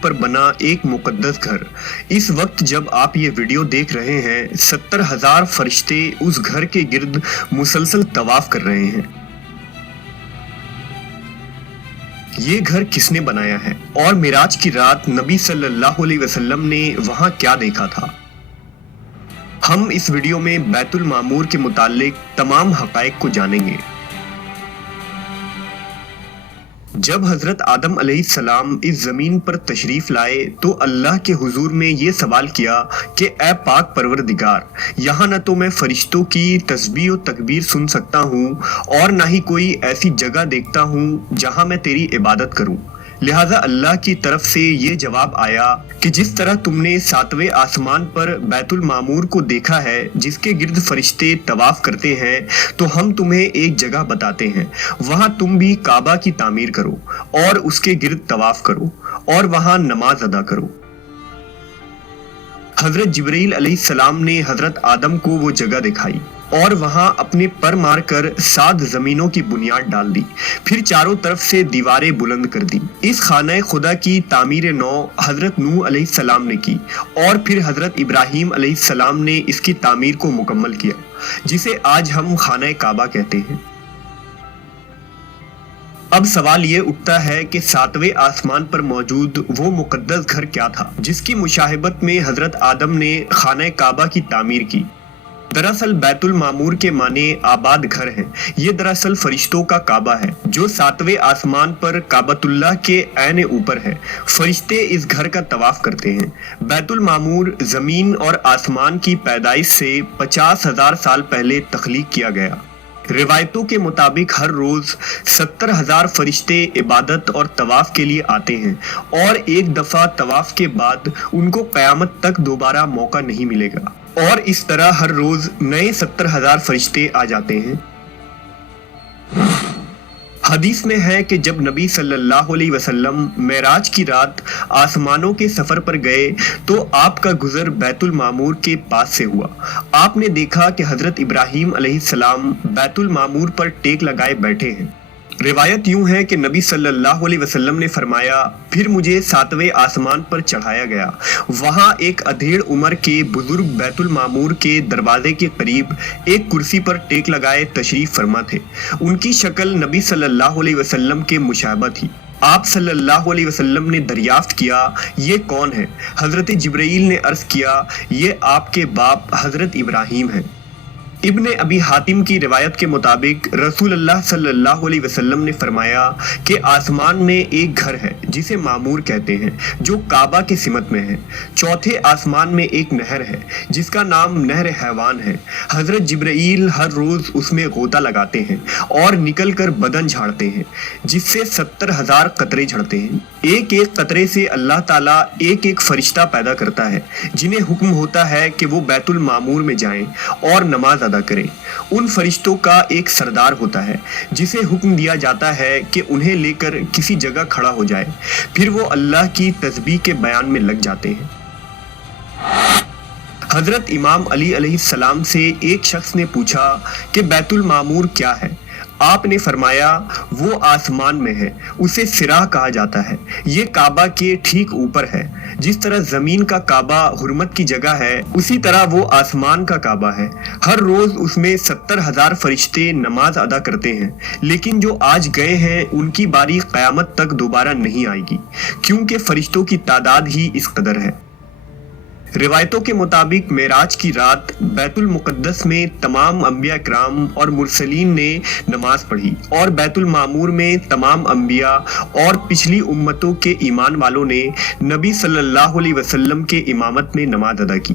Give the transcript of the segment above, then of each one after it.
پر بنا ایک مقدس گھر۔ اس وقت جب آپ یہ ویڈیو دیکھ رہے ہیں 70,000 فرشتے اس گھر کے گرد مسلسل طواف کر رہے ہیں۔ یہ گھر کس نے بنایا ہے اور معراج کی رات نبی صلی اللہ علیہ وسلم نے وہاں کیا دیکھا تھا؟ ہم اس ویڈیو میں بیت المعمور کے متعلق تمام حقائق کو جانیں گے۔ جب حضرت آدم علیہ السلام اس زمین پر تشریف لائے تو اللہ کے حضور میں یہ سوال کیا کہ اے پاک پروردگار، یہاں نہ تو میں فرشتوں کی تسبیح و تکبیر سن سکتا ہوں اور نہ ہی کوئی ایسی جگہ دیکھتا ہوں جہاں میں تیری عبادت کروں۔ لہٰذا اللہ کی طرف سے یہ جواب آیا کہ جس طرح تم نے 7ویں آسمان پر بیت المعمور کو دیکھا ہے جس کے گرد فرشتے طواف کرتے ہیں، تو ہم تمہیں ایک جگہ بتاتے ہیں، وہاں تم بھی کعبہ کی تعمیر کرو اور اس کے گرد طواف کرو اور وہاں نماز ادا کرو۔ حضرت جبرائیل علیہ السلام نے حضرت آدم کو وہ جگہ دکھائی اور وہاں اپنے پر مار کر 7 زمینوں کی بنیاد ڈال دی، پھر چاروں طرف سے دیواریں بلند کر دی۔ اس خانہ خدا کی تعمیر نو حضرت نوح علیہ السلام نے کی اور پھر حضرت ابراہیم علیہ السلام نے اس کی تعمیر کو مکمل کیا، جسے آج ہم خانہ کعبہ کہتے ہیں۔ اب سوال یہ اٹھتا ہے کہ 7ویں آسمان پر موجود وہ مقدس گھر کیا تھا جس کی مشاہبت میں حضرت آدم نے خانہ کعبہ کی تعمیر کی؟ دراصل بیت المعمور کے معنی آباد گھر ہیں۔ یہ دراصل فرشتوں کا کعبہ ہے جو 7ویں آسمان پر کعبۃ اللہ کے عین اوپر ہے۔ فرشتے اس گھر کا طواف کرتے ہیں۔ بیت المعمور زمین اور آسمان کی پیدائش سے 50,000 سال پہلے تخلیق کیا گیا۔ روایتوں کے مطابق ہر روز 70,000 فرشتے عبادت اور طواف کے لیے آتے ہیں اور ایک دفعہ طواف کے بعد ان کو قیامت تک دوبارہ موقع نہیں ملے گا، اور اس طرح ہر روز نئے 70,000 فرشتے آ جاتے ہیں۔ حدیث میں ہے کہ جب نبی صلی اللہ علیہ وسلم معراج کی رات آسمانوں کے سفر پر گئے تو آپ کا گزر بیت المعمور کے پاس سے ہوا۔ آپ نے دیکھا کہ حضرت ابراہیم علیہ السلام بیت المعمور پر ٹیک لگائے بیٹھے ہیں۔ روایت یوں ہے کہ نبی صلی اللہ علیہ وسلم نے فرمایا، پھر مجھے 7ویں آسمان پر چڑھایا گیا۔ وہاں ایک ادھیڑ عمر کے بزرگ بیت المعمور کے دروازے کے قریب ایک کرسی پر ٹیک لگائے تشریف فرما تھے۔ ان کی شکل نبی صلی اللہ علیہ وسلم کے مشابہ تھی۔ آپ صلی اللہ علیہ وسلم نے دریافت کیا، یہ کون ہے؟ حضرت جبرائیل نے عرض کیا، یہ آپ کے باپ حضرت ابراہیم ہیں۔ ابن ابی حاتم کی روایت کے مطابق رسول اللہ صلی اللہ علیہ وسلم نے فرمایا کہ آسمان میں ایک گھر ہے جسے معمور کہتے ہیں جو کعبہ کے سمت میں ہے۔ 4تھے آسمان میں ایک نہر ہے جس کا نام نہر حیوان ہے۔ حضرت جبرائیل ہر روز اس میں غوطہ لگاتے ہیں اور نکل کر بدن جھاڑتے ہیں جس سے 70,000 قطرے جھڑتے ہیں۔ ایک ایک قطرے سے اللہ تعالیٰ ایک ایک فرشتہ پیدا کرتا ہے جنہیں حکم ہوتا ہے کہ وہ بیت المعمور میں جائیں اور نماز ادا کریں۔ ان فرشتوں کا ایک سردار ہوتا ہے جسے حکم دیا جاتا ہے کہ انہیں لے کر کسی جگہ کھڑا ہو جائے، پھر وہ اللہ کی تسبیح کے بیان میں لگ جاتے ہیں۔ حضرت امام علی علیہ السلام سے ایک شخص نے پوچھا کہ بیت المعمور کیا ہے؟ آپ نے فرمایا، وہ آسمان میں ہے، اسے صراح کہا جاتا ہے۔ یہ کعبہ کے ٹھیک اوپر ہے۔ جس طرح زمین کا کعبہ حرمت کی جگہ ہے، اسی طرح وہ آسمان کا کعبہ ہے۔ ہر روز اس میں 70,000 فرشتے نماز ادا کرتے ہیں، لیکن جو آج گئے ہیں ان کی باری قیامت تک دوبارہ نہیں آئے گی، کیونکہ فرشتوں کی تعداد ہی اس قدر ہے۔ روایتوں کے مطابق معراج کی رات بیت المقدس میں تمام انبیاء کرام اور مرسلین نے نماز پڑھی اور بیت المعمور میں تمام انبیاء اور پچھلی امتوں کے ایمان والوں نے نبی صلی اللہ علیہ وسلم کے امامت میں نماز ادا کی۔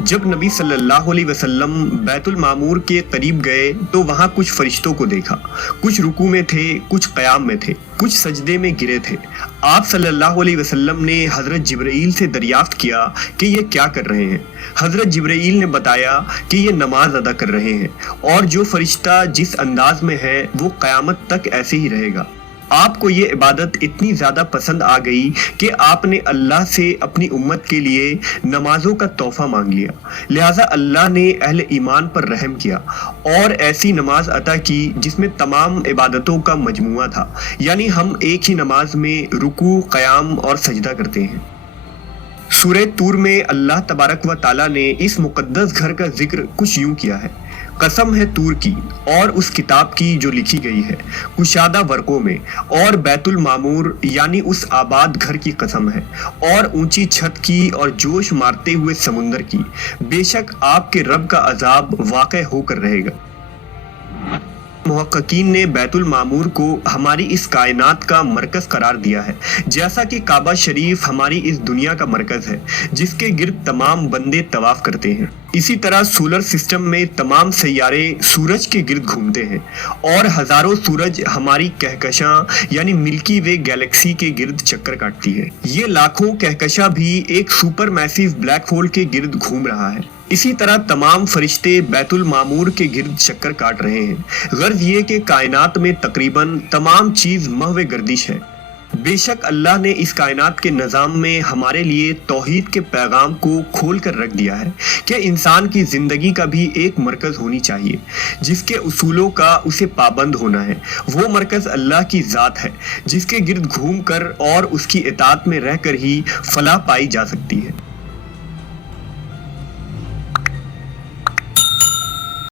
جب نبی صلی اللہ علیہ وسلم بیت المعمور کے قریب گئے تو وہاں کچھ فرشتوں کو دیکھا، کچھ رکوع میں تھے، کچھ قیام میں تھے، کچھ سجدے میں گرے تھے۔ آپ صلی اللہ علیہ وسلم نے حضرت جبرائیل سے دریافت کیا کہ یہ کیا کر رہے ہیں؟ حضرت جبرائیل نے بتایا کہ یہ نماز ادا کر رہے ہیں، اور جو فرشتہ جس انداز میں ہے وہ قیامت تک ایسے ہی رہے گا۔ آپ کو یہ عبادت اتنی زیادہ پسند آ گئی کہ آپ نے اللہ سے اپنی امت کے لیے نمازوں کا تحفہ مانگ لیا، لہٰذا اللہ نے اہل ایمان پر رحم کیا اور ایسی نماز عطا کی جس میں تمام عبادتوں کا مجموعہ تھا، یعنی ہم ایک ہی نماز میں رکوع، قیام اور سجدہ کرتے ہیں۔ سورہ طور میں اللہ تبارک و تعالیٰ نے اس مقدس گھر کا ذکر کچھ یوں کیا ہے: قسم ہے طور کی اور اس کتاب کی جو لکھی گئی ہے کشادہ ورقوں میں، اور بیت المعمور یعنی اس آباد گھر کی قسم ہے، اور اونچی چھت کی اور جوش مارتے ہوئے سمندر کی، بے شک آپ کے رب کا عذاب واقع ہو کر رہے گا۔ محققین نے بیت المعمور کو ہماری اس کائنات کا مرکز قرار دیا ہے، جیسا کہ کعبہ شریف ہماری اس دنیا کا مرکز ہے جس کے گرد تمام بندے طواف کرتے ہیں۔ اسی طرح سولر سسٹم میں تمام سیارے سورج کے گرد گھومتے ہیں اور ہزاروں سورج ہماری کہکشاں یعنی ملکی وے گیلیکسی کے گرد چکر کاٹتی ہے۔ یہ لاکھوں کہکشاں بھی ایک سپر میسیو بلیک ہول کے گرد گھوم رہا ہے۔ اسی طرح تمام فرشتے بیت المعمور کے گرد چکر کاٹ رہے ہیں۔ غرض یہ کہ کائنات میں تقریباً تمام چیز محو گردش ہے۔ بے شک اللہ نے اس کائنات کے نظام میں ہمارے لیے توحید کے پیغام کو کھول کر رکھ دیا ہے کہ انسان کی زندگی کا بھی ایک مرکز ہونی چاہیے جس کے اصولوں کا اسے پابند ہونا ہے۔ وہ مرکز اللہ کی ذات ہے جس کے گرد گھوم کر اور اس کی اطاعت میں رہ کر ہی فلاح پائی جا سکتی ہے۔